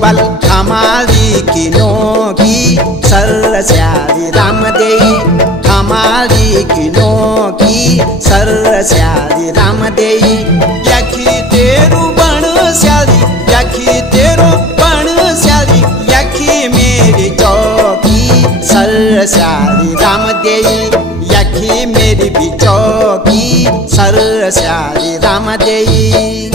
बल हमारी किनों की सर श्यारी राम देई, हमारी किनों की सर श्यारी राम देई। यखी तेरू बण श्यारी, यखी तेरो बण श्यारी, यखी मेरी चौकी सर श्यारी राम देई, यखी मेरी भी चौकी सर श्यारी राम देई।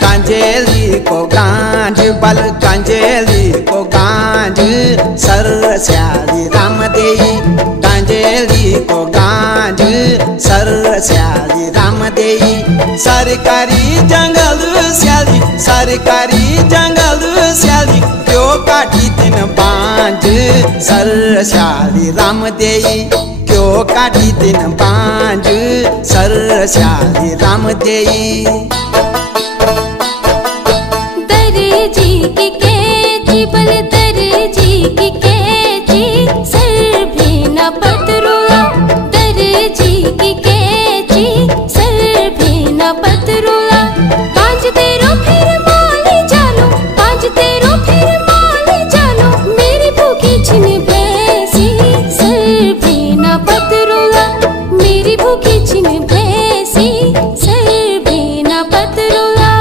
कांजेली को गांज बल कांजेली को गांज सर श्यारी राम देई, कांजेली को गांज सर श्यारी राम देई। सरकारी जंगल श्यारी, सरकारी जंगल श्यारी, क्यों काटी दिन बांझ सर श्यारी राम देई, क्यों काटी दिन बांझ सर श्यारी राम देई। दर्जी की कैची बल दर्जी की कैची सर भी न पतरुआ, दर्जी की कैची सर भी न पतरुआ। पाँच तेरो फिर माली जालो, पाँच तेरो फिर माली जालो, मेरी भूखी छिन भैंसी सर भी न पतरुआ, मेरी भूखी छिन भैंसी सर भी न पतरुआ।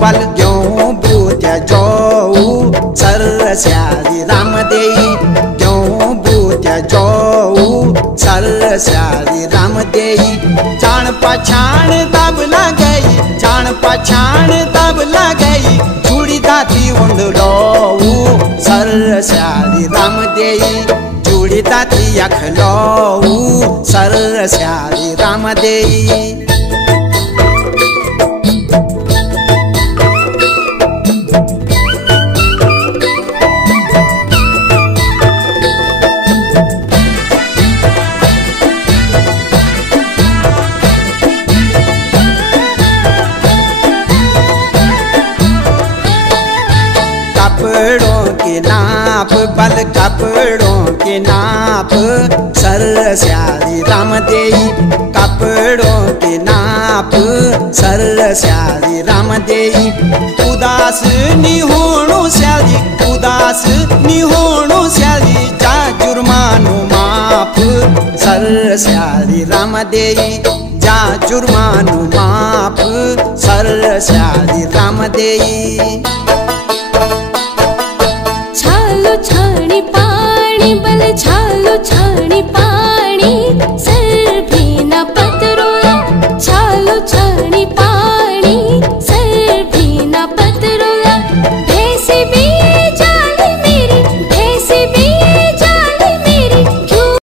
बल क्यों बूझ जाऊ सर श्यारी राम देई, क्यों बूझ जाऊ सर श्यारी राम देई। जान पछाण तब गई, जान पछाण तब गई, चूड़ी दाती उंड लोऊ सर श्यारी राम देई, चूड़ी दाती अख लोऊ सर श्यारी राम देई। कपड़ों के नाप बल कपड़ों के नाप सर श्याली राम देई कपड़ों के नाप सर श्याली राम देई उदास निहोणो श्याली उदास निहोणो श्याली जा जुर्मानो माफ सर श्याली राम देई जा जुर्मानो माफ सर श्याली राम देई छालो छाणी पाणी बल छा